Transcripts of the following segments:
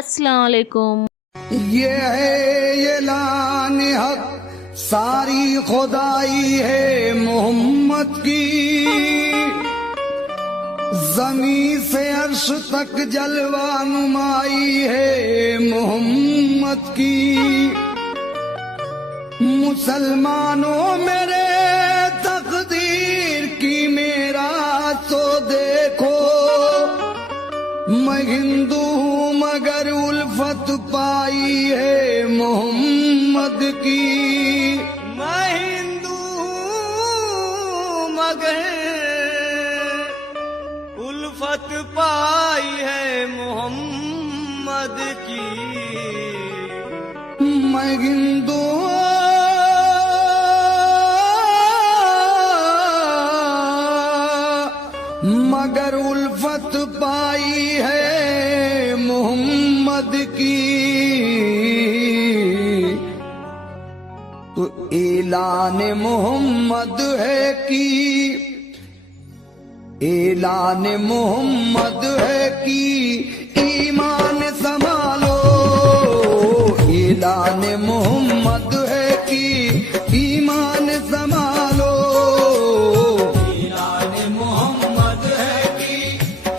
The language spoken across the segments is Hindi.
अस्सलाम वालेकुम। ये है ऐलान हक, सारी खुदाई है मोहम्मद की। जमी से अर्श तक जलवा नुमाई है मोहम्मद की। मुसलमानों मेरे तकदीर की मेरा तो देखो, मैं हिंदू हूँ मगर उल्फत पाई है मोहम्मद की। मैं हिंदू हूँ मगर उल्फत पाई है मोहम्मद की। मैं हिंदू मगर उल्फत पाई है मोहम्मद की। तो ऐलान मोहम्मद है कि ऐलान मोहम्मद है कि ईमान संभालो। ऐलान मोहम्मद है कि ईमान संभालो। ऐलान मोहम्मद है कि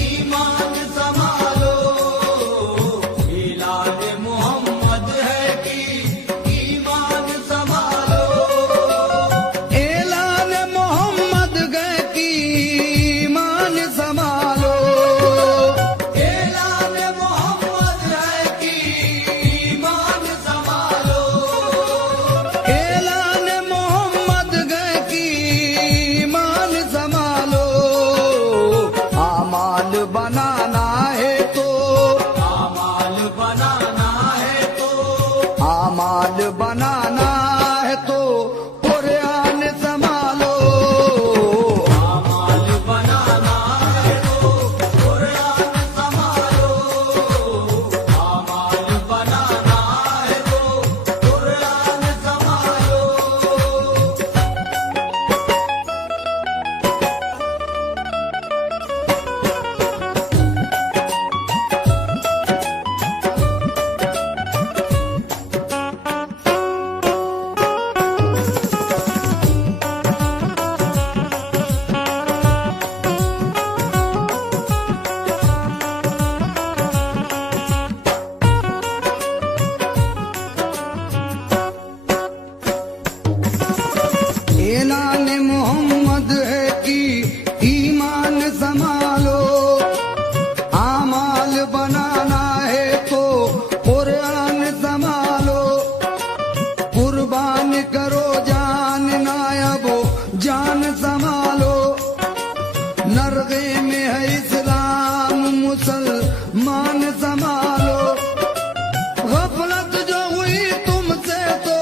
ईमान संभालो। ऐलान मोहम्मद है कि ईमान संभालो। ऐलान मोहम्मद है कि ईमान संभालो। ऐलान मोहम्मद है कि ईमान संभालो। ऐलान मोहम्मद है कि ईमान संभालो। आमाल बनाना है तो आमाल बनाना है तो आमाल बनाना है तो कुरान संभालो। आमाल बनाना है तो कुरान संभालो। आमाल बनाना है तो कुरान संभालो। ऐलान मोहम्मद है कि ईमान संभालो। आमाल बनाना है तो कुरान संभालो। कुर्बान करो जान नायबो जान संभालो। नरगे में है इस्लाम मुसलमान संभालो। गफलत जो हुई तुमसे तो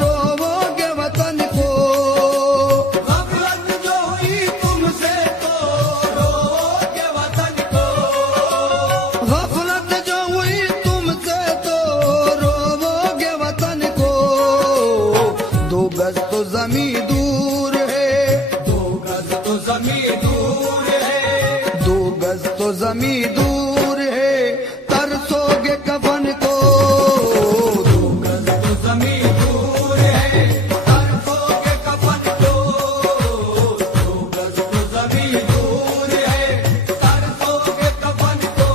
रोवोगे वतन को। गफलत जो हुई तुमसे तो रोओगे वतन को। गफलत जो हुई तुमसे तो रोवोगे वतन को। दो गज तो जमी दूर है। दो गज तो जमीन दूर है। दो गज तो जमी दूर है, तरसोगे कफन को। दो गज तो जमीन दूर है। तरसोगे कफन को। दो गज तो जमीन दूर है। तरसोगे कफन को।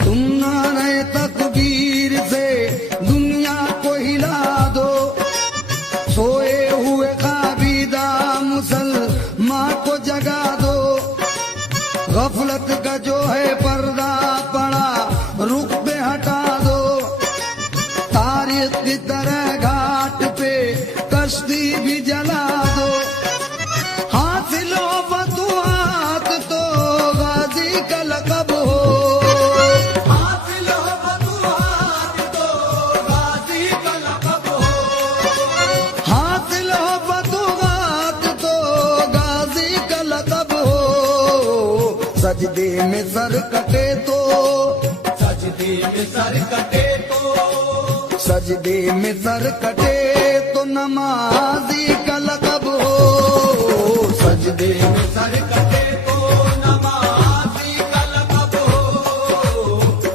तुम नारे तकबीर से दुनिया को हिला दो। सोए हुए काबीदा मुसलमान को जगा दो। गफलत का जो है पर्दा पड़ा रुख पे हटा दो। तारीख की तरह घाट पे कश्ती भी जला दो। हासिल हो फतुहा सजदे में सर कटे तो, सजदे में सर कटे तो, सजदे में सर कटे तो नमाजी का लक़ब हो। सजदे में सर कटे तो नमाज़ी का लक़ब हो।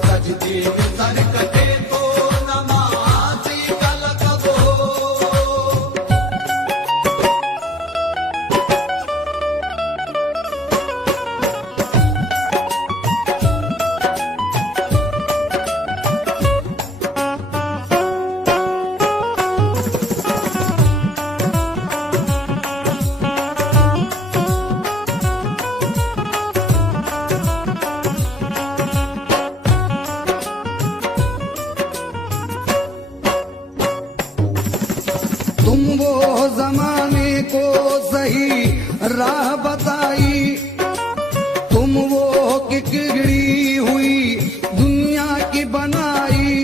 सजदे में सर कटे तो नमाज़ी का लक़ब हो। तुम वो जमाने को सही राह बताई, तुम वो किकड़ी हुई दुनिया की बनाई,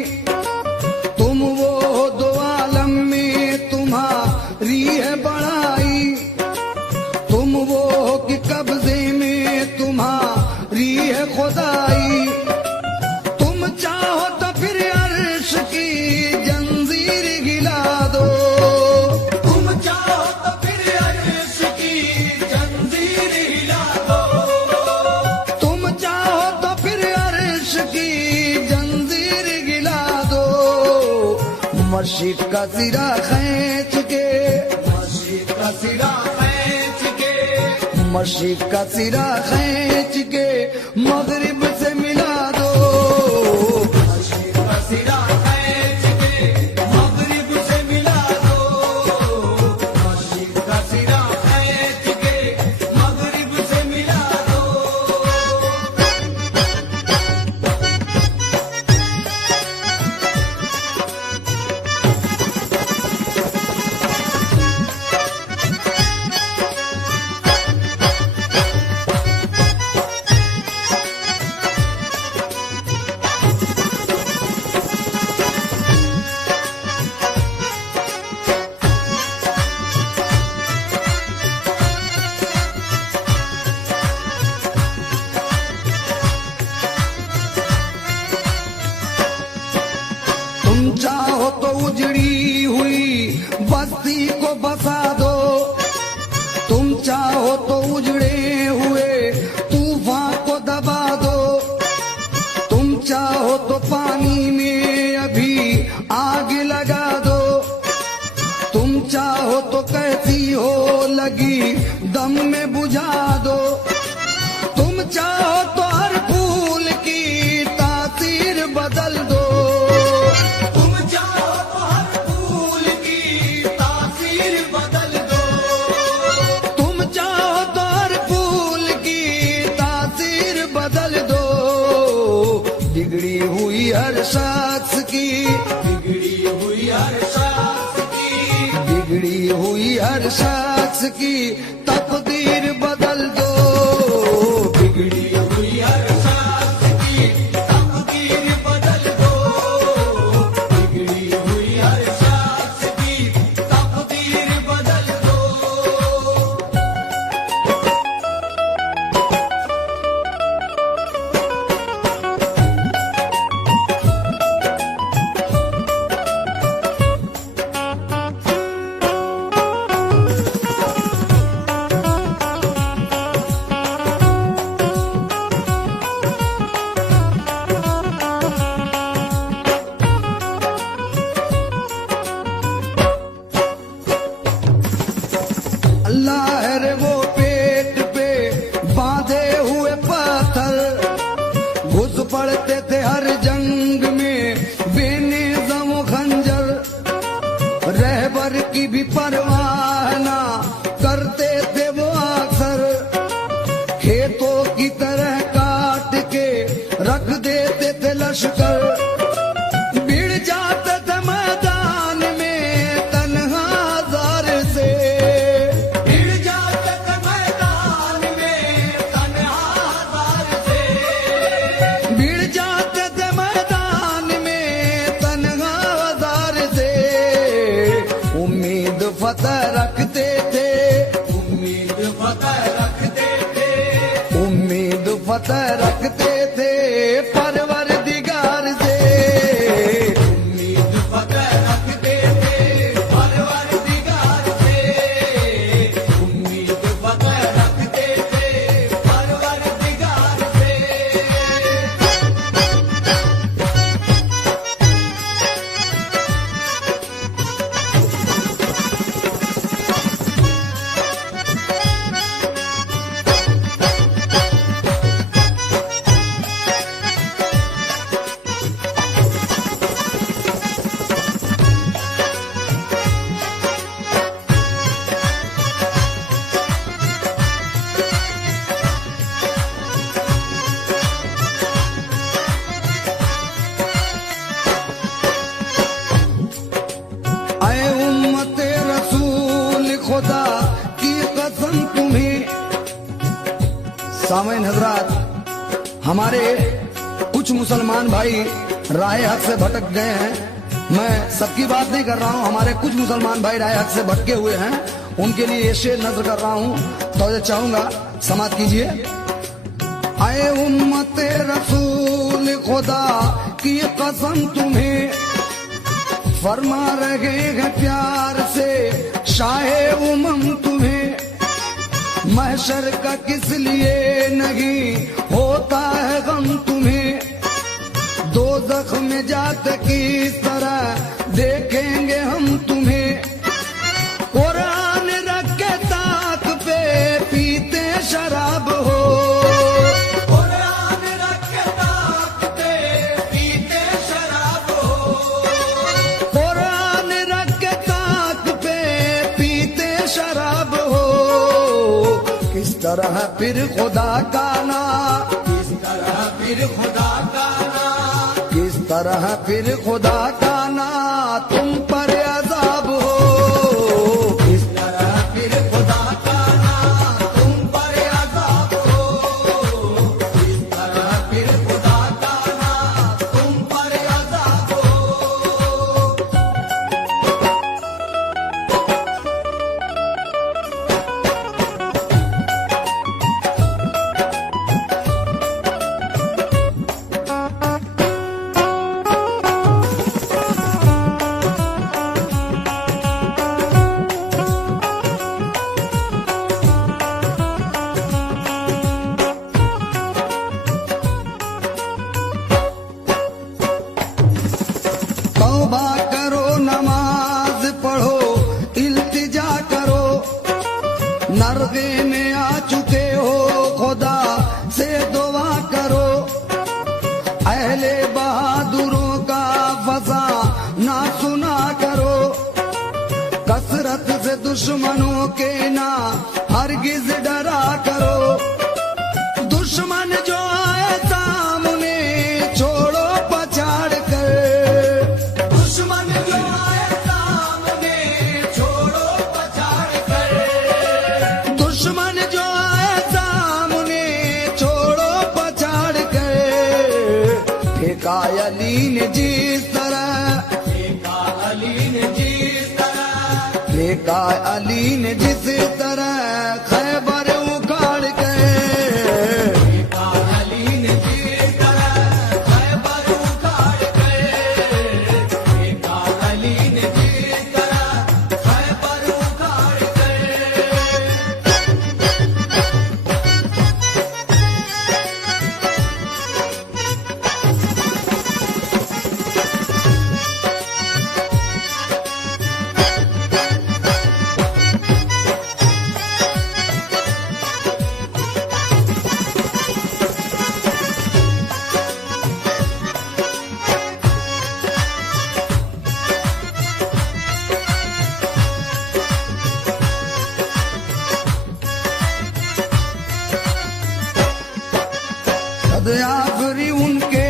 तुम वो दो आलम में तुम्हारी है बड़ाई, तुम वो कि कब्जे में तुम्हारी है खुदाई। तुम चाहो तो फिर अर्श की जंजीर गिला दो, तुम चाहो तो फिर अर्श की जंजीर हिला दो। तुम चाहो तो फिर अर्श की जंजीर गिला दो। मस्जिद का सिरा खींच के, मस्जिद का सिरा खींच के, मस्जिद का सिरा खींच के मगरिब से मिला दो। मस्जिद का सिरा खींच के मगरिब से मिला दो। मस्जिद का सिरा खींच के मगरिब से मिला दो। तुम चाहो तो उजड़ी हुई बस्ती को बसा दो, तुम चाहो तो उजड़े हुए तूफान को दबा दो, तुम चाहो तो पानी में अभी आग लगा दो, तुम चाहो तो कैसी हो लगी दम में बुझा दो, तुम चाहो तो हर फूल की तासीर बदल दो। तुम चाहो तो हर फूल की तासीर बदल दो। तुम चाहो तो हर फूल की तासीर बदल दो। बिगड़ी हुई हर शख्स की, बिगड़ी हुई हर शख्स की, बिगड़ी हुई हर शख्स की तकदीर बदल दो। बिगड़ी हुई हर शख्स की तकदीर बदल दो। बिगड़ी हुई हर शख्स की तकदीर बदल दो। अल्लाह है रे वो पेट पे बांधे हुए पत्थर, घुस पड़ते थे हर जंग में बेनिज़म खंजर, रहबर की भी परवाह ना करते थे वो अक्सर, खेतों की तरह काट के रख देते थे लश्कर, भिड़ जाते थे मैदान में तन्हा जार से, भिड़ जाते थे मैदान में तन्हादार से। भिड़ जाते थे मैदान में तन्हा जार से। उम्मीद फतह रखते थे, उम्मीद फतह रखते थे। उम्मीद फतेह रखते थे परवरदिगार से। उम्मीद फतेह रखते थे परवरदिगार से, उम्मीद फतेह रखते थे परवरदिगार से। ऐ उम्मते रसूल खुदा की कसम तुम्हें। सामईन हजरात, हमारे कुछ मुसलमान भाई राह हक से भटक गए हैं। मैं सबकी बात नहीं कर रहा हूं, हमारे कुछ मुसलमान भाई राह हक से भटके हुए हैं, उनके लिए ये शेर नजर कर रहा हूं, तो ये चाहूंगा समाप्त कीजिए। ऐ उम्मते रसूल खुदा की कसम तुम्हें, फरमा रहे हैं प्यार से शाहे उमम तुम्हें। महशर का किस लिए नहीं होता है गम तुम्हें, दोज़ख में जाते किस तरह देखेंगे हम तुम्हें। कुरान रख के ताक पे पीते शराब हो, कुरान रख के ताक पे पीते शराब हो, कुरान रख के ताक पे पीते शराब हो। किस तरह फिर खुदा का ना, किस तरह फिर खुदा का नाम, किस तरह फिर खुदा का ना तुम पर अज़ाब हो। किस तरह फिर खुदा का नाम तुम पर अज़ाब हो, किस तरह फिर खुदा का नाम तुम पर अज़ाब हो। तौबा करो, नमाज पढ़ो, इल्तिजा करो, नरगे में आ चुके हो खुदा से दुआ करो। अहले बहादुरों का फसा ना सुना करो, कसरत से दुश्मनों के ना हरगिज डरा करो। दुश्मन जो आए सामने छोड़ो पछाड़ कर, दुश्मन जो आए सामने छोड़ो पछाड़ कर, दुश्मन जो आए सामने छोड़ो पछाड़ कर। फेंका अली ने जिस तरह, फेंका अली ने जिस तरह, फेंका अली ने जिस तरह खैबर उखाड़ के। फेंका अली ने जिस तरह खैबर उखाड़ कर, फेंका अली ने जिस तरह खैबर उखाड़ कर। सद आखरी उनके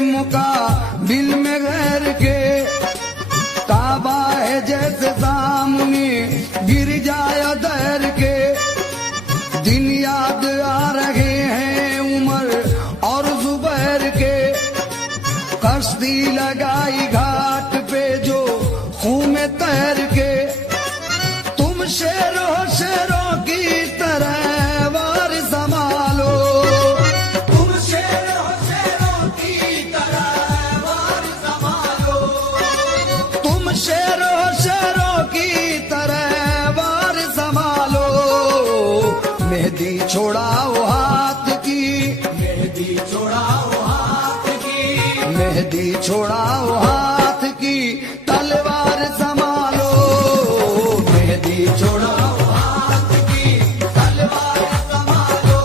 मुकाबिल में गैर के, काबा है जैसे सामने गिर जाए दैर के। दिन याद आ रहे हैं उमर और जुबैर के, कश्ती लगाई घाट पे जो खून में तैर के। तुम शेरों शेरों की तरह वार संभालो, मेहंदी छोड़ाओ हाथ की तलवार संभालो, मेहंदी छोड़ाओ हाथ की तलवार संभालो,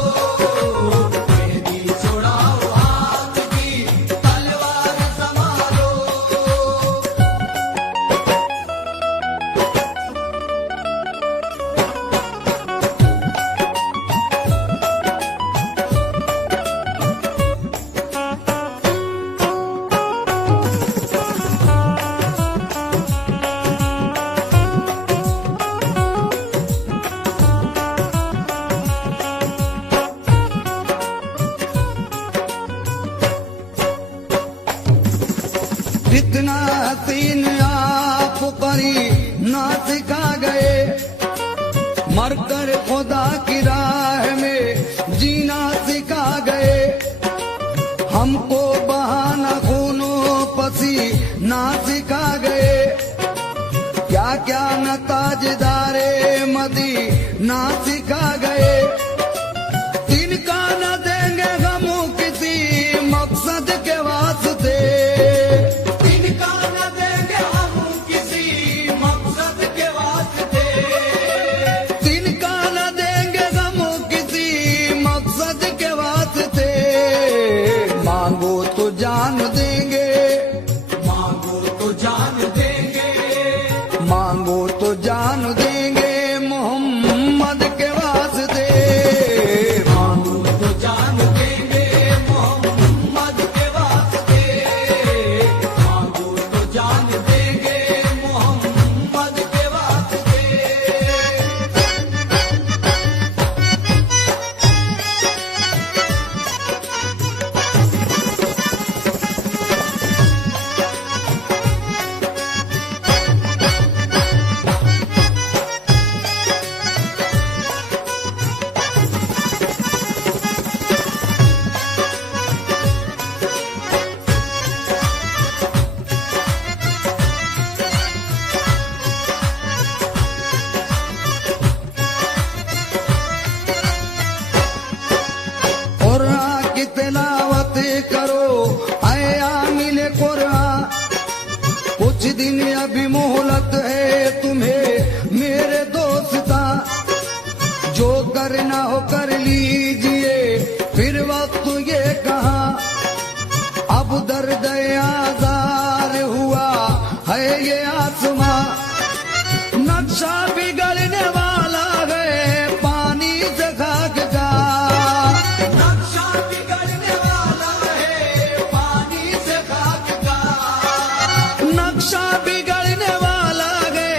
मेहंदी छोड़ाओ हाथ की तलवार संभालो। कितना हसीन आप करी ना सिखा गए, मरकर खुदा की राह में जीना सिखा गए। हमको बहाना खूनो पसी ना सिखा गए, क्या क्या न ताजदारे मदी ना सिखा गए। तिनका न देंगे गमों किसी मकसद के वास्ते, तिनका न देंगे हम किसी मकसद के वास्ते, तिनका न देंगे गमों किसी मकसद के वास्ते। मांगो तो जान देंगे, मांगो तो जान देंगे, मांगो तो जान देंगे मोहम्मद के वास्ते। मांगो तो जान देंगे मोहम्मद के वास्ते, मांगो तो जान देंगे मोहम्मद के वास्ते। कुरान की तिलावत करो आया मिले कुरान, कुछ दिन अभी मोहलत है तुम्हें मेरे दोस्ता। जो करना हो कर लीजिए फिर वक्त ये कहा, अब दर्द आजार हुआ है ये आसमां। नक्शा बिगड़ने वाला है पानी से खाक का, नक्शा बिगड़ने वाला है पानी से खाक का, नक्शा बिगड़ने वाला है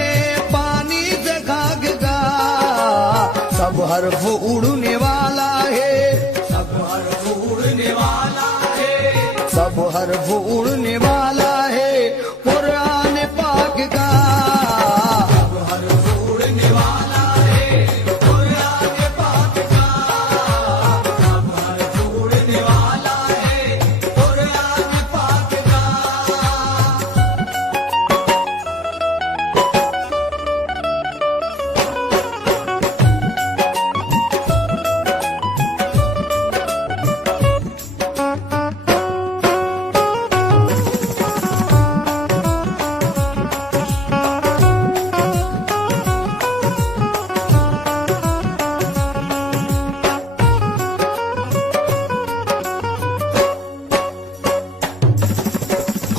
पानी से खाक का। सब हर्फ उड़ने वाला है, सब हर्फ उड़ने वाला है, सब हर्फ उड़ने वाला है कुरान पाक का। सब हर्फ उड़ने वाला है कुरान पाक का, सब हर्फ उड़ने वाला है कुरान पाक का।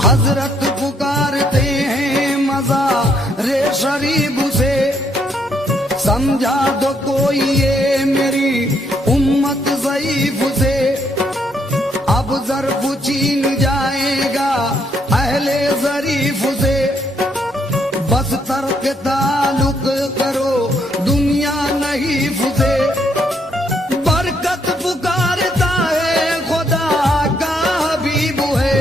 हजरत पुकारते हैं मजा रे शरीफ से, समझा दो कोई ये मेरी उम्मत ज़ईफ से। अब ज़र्फ छीन जाएगा अहले ज़रीफ से, बस तर्क ताल्लुक करो दुनिया नहीफ से। बरकत पुकारता है खुदा का हबीब है,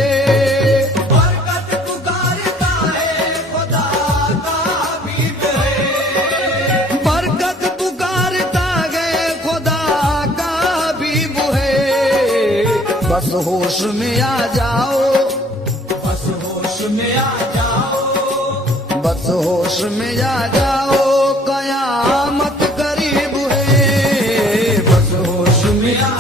बरकत पुकारता है खुदा का हबीब है, बरकत पुकारता है खुदा का हबीब है। बस होश में आ जाओ, बस होश में आ जाओ, बस होश में आ जाओ, कयामत करीब है। बस होश में आ